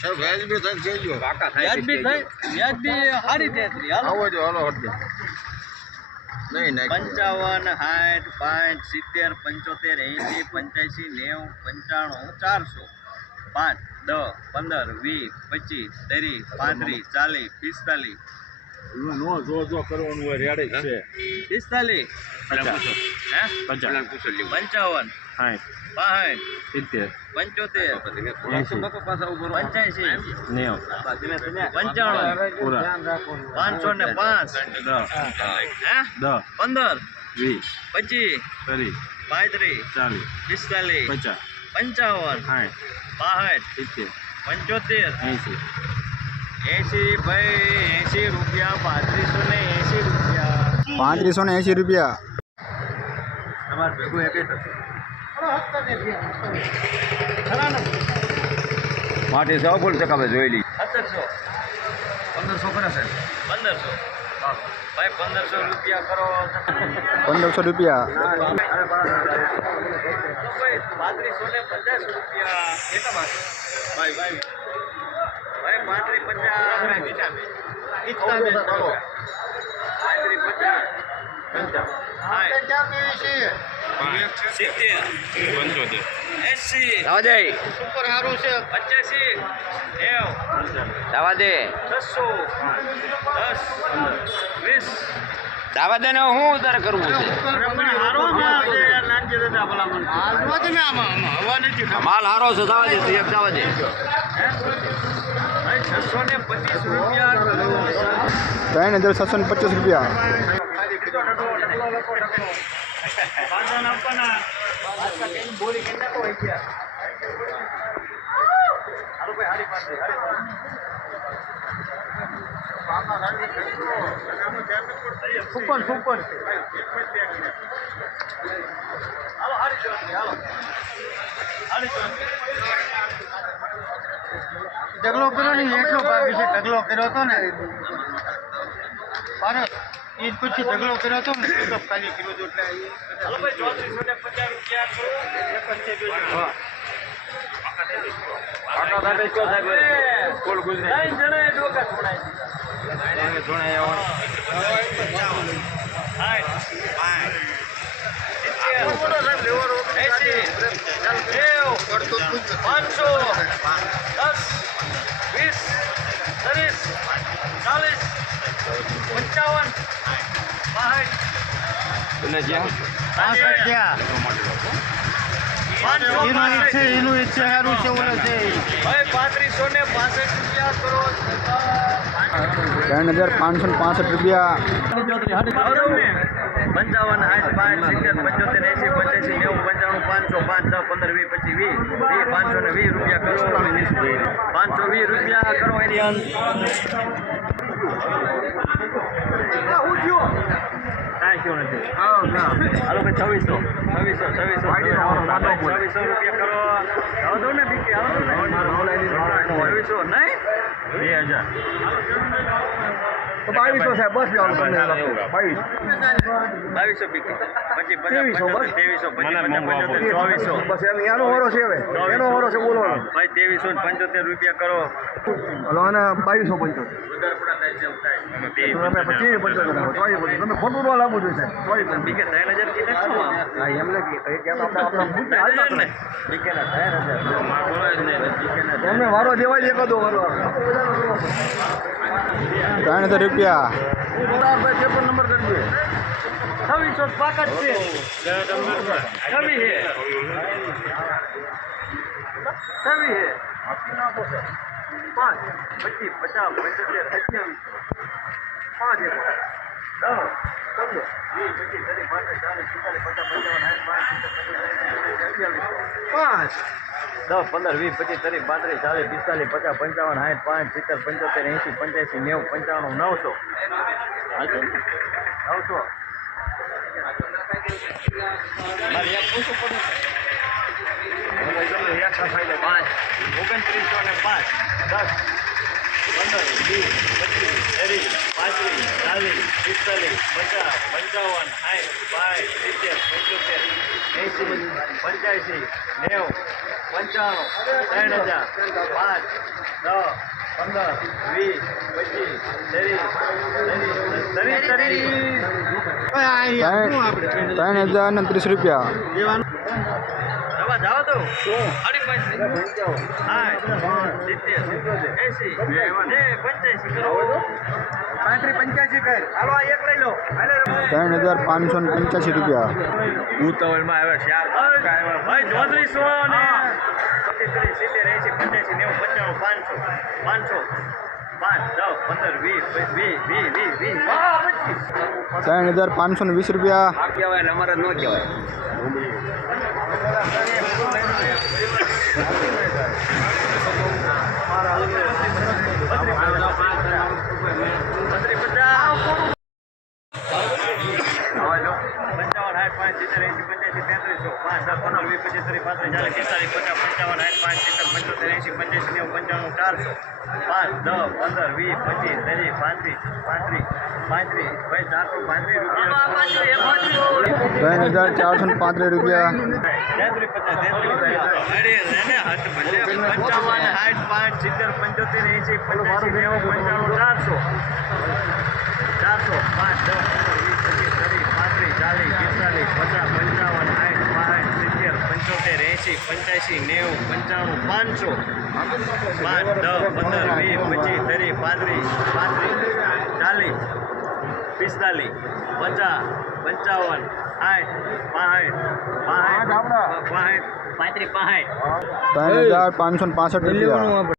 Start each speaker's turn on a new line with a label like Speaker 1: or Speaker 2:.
Speaker 1: સાહેબ વ્યાજબી થાય કહેજો
Speaker 2: વ્યાજબી થાય વ્યાજબી સારી તેત્રી
Speaker 1: આવો જો હાલો હટજો. નહીં
Speaker 2: પંચાવન સાઠ પાંચ સિત્તેર પંચોતેર એંસી પંચ્યાસી નેવું પંચાણું ચારસો. પાંચ દસ પંદર વીસ પચીસ ત્રીસ પાંત્રીસ ચાલીસ પિસ્તાલીસ
Speaker 1: નો જો જો કરવાનું હોય રેડે છે.
Speaker 2: પિસ્તાલીસ. હે? પંચાવન. પાંસઠ પંચોતેર. પંચ્યાસી. પંચાણું પાંચસો ને પાંચ. હે પંદર. પચીસ. પાંત્રીસ. પિસ્તાલીસ. પંચાવન. બાસઠ. પંચોતેર. એસી ભાઈ એસી રૂપિયા પાંત્રીસો ને એસી રૂપિયા.
Speaker 3: પાંત્રીસો ને એસી રૂપિયા.
Speaker 2: તમારે ભેગું એક
Speaker 1: માટે સો બોલ ટકા જોઈ લઈ
Speaker 2: સત્તરસો.
Speaker 1: પંદરસો કરે છે?
Speaker 2: પંદરસો. ભાઈ પંદરસો રૂપિયા કરો.
Speaker 3: પંદરસો રૂપિયા.
Speaker 2: ભાઈ પાંત્રીસો ને પચાસ રૂપિયા કેટલા ભાઈ ભાઈ પાંત્રીસ પચાસ પાંત્રીસ પચાસ સિત્તેર એસી
Speaker 1: જવા દે
Speaker 2: સુપર સારું છે? પચાસી નેવ
Speaker 1: દે
Speaker 2: છસો દસ વીસ
Speaker 1: જવા દે હું ઉધાર કરવું છે માલ હારો છે દે દે
Speaker 3: ત્રણ હજાર છસો ને પચાસ રૂપિયા.
Speaker 2: Super super. હાલો હારી હાલો. હારી
Speaker 4: ઢગલો કર્યો ને એટલો ભાગ છે ઢગલો કર્યો હતો ને ભારત એ પછી ઢગલો કર્યો હતો ને તો ખાલી કર્યો હતો એટલે
Speaker 2: પચાસ પંચાવન.
Speaker 4: પાસઠ થયા. એનું ઈચ્છે
Speaker 2: પાંચસો
Speaker 4: એનું ઈચ્છે સારું છે ઓલે છે.
Speaker 2: ભાઈ પાંત્રીસો ને પાસઠ રૂપિયા કરો.
Speaker 3: ત્રણ હજાર પાંચસો ને પાસઠ રૂપિયા.
Speaker 2: પંચાવન આઠ પાંચ સિત્તેર પંચોતેર એસી પંચ્યાસી નેવું પંચાણું પાંચસો પાંચ દસ પંદર વીસ પચીસ વીસ વીસ પાંચસો ને વીસ રૂપિયા કરો પાંચસો વીસ રૂપિયા કરો એની છવ્વીસો. છવ્વીસો છવ્વીસો. છવ્વીસો રૂપિયા કરો. આવો દો ને બીકે આવો છવ્વીસો નહીં? બે હજાર.
Speaker 4: બાવીસો સાહેબ બસ બાવીસ.
Speaker 2: બાવીસો પછી
Speaker 4: ત્રેવીસો, બસ.
Speaker 2: ત્રેવીસો ચોવીસો.
Speaker 4: બસ એમ એનો વરો છે હવે એનો વરો છે બોલો
Speaker 2: ભાઈ ત્રેવીસો ને પંચોતેર રૂપિયા કરો.
Speaker 4: હલો અને બાવીસો પંચોતેર. તમે પંચોતેર ચોવીસ ખોટું જોઈએ સાહેબ ચોવીસ
Speaker 2: બીકે ત્રણ હજાર?
Speaker 4: હા એમને તમને વારો દેવાય છે એકાદો વારો.
Speaker 3: ત્રણ હજાર રૂપિયા
Speaker 4: ભાઈ પેપર નંબર કરજો
Speaker 2: છવ્વીસો પાકટ છે. છવ્વી છે. છવ્વી છે. પાંચ પચીસ પચાસ પંચોતેર અઠ્યાવીસ પાંચ એક દસ પંદર વીસ પચીસ ત્રીસ પાંત્રીસ ચાલીસ પિસ્તાલીસ પચાસ પંચાવન પાંચ દસ પંદર વીસ પચીસ ત્રીસ પાંત્રીસ ચાલીસ પિસ્તાલીસ પચાસ પંચાવન સાઠ પાંચ સિત્તેર પંચોતેર એંસી પંચ્યાસી નેવું પંચાણું નવસો નવસો મારે એક પૂછવું પડે પાંચ ઓગણત્રીસો ને પાંચ દસ પંદર વીસ પચીસ ત્રીસ પાંત્રીસ ચાલીસ પિસ્તાલીસ પચાસ પંચાવન સાઠ બાય સિત્તેર એંસી પંચ્યાસી નેવું પંચાણું ત્રણ હજાર પાંચ દસ પંદર વીસ પચીસ ત્રીસ ત્રીસ ત્રીસ
Speaker 3: ત્રણ હજાર ને ત્રીસ રૂપિયા
Speaker 2: જવા જાઓ તો. અડી પાંચ સિત્તેર એસી પંચ્યાસી. કરો પંચ્યાસી કર હાલો એક લઈ લો.
Speaker 3: ત્રણ હજાર પાંચસો ને પંચ્યાસી રૂપિયા.
Speaker 1: ઉતાવળમાં આવ્યા ચાર
Speaker 2: ભાઈ ચોત્રીસો ને. સિત્તેર એસી પંચ્યાસી નેવું પંચાણું પાંચસો. પાંચસો.
Speaker 3: ત્રણ હજાર પાંચસો ને વીસ રૂપિયા.
Speaker 1: અમારે ન કહેવાય
Speaker 2: પંચાવન સાઠ પાંચ સિત્તેર એસી પંચ્યાસી તેત્રીસો પાંચ સાત પંદર વીસ પચીસ ત્રીસ પાંત્રીસ ચાલીસ પિસ્તાલીસ પચાસ પંચાવન સાઠ પાંચ સિત્તેર પંચોતેર એસી પંચ્યાસી નેવું પંચાણું ચારસો પાંચ દસ પંદર વીસ પચીસ ત્રીસ પાંત્રીસ પાંત્રીસ પાંત્રીસ ભાઈ ચારસો પાંત્રીસ રૂપિયા.
Speaker 3: ત્રણ હજાર ચારસો ને પાંત્રીસ રૂપિયા.
Speaker 2: તેત્રીસ પચાસ તેત્રીસ પંચાવન સાઠ પાંચ સિત્તેર પંચોતેર એસી પંચ્યાસી નેવું પંચાણું ચારસો. ચારસો પાંચ દસ પંદર વીસ પચીસ ત્રીસ પાંત્રીસ ચાલીસ પિસ્તાલીસ પચાસ પંચાવન સાઠ પાંચ સિત્તેર પંચોતેર એસી પંચ્યાસી નેવું પંચાણું પાંચસો પાંચ દસ પંદર વીસ પચીસ ત્રીસ પાંત્રીસ પાંત્રીસ ચાલીસ પિસ્તાલીસ પચાસ પંચાવન સાઠ પાંઠ પાંઠ પાંત્રીસ પાંઠ
Speaker 3: ત્રણ હજાર પાંચસો પાસઠ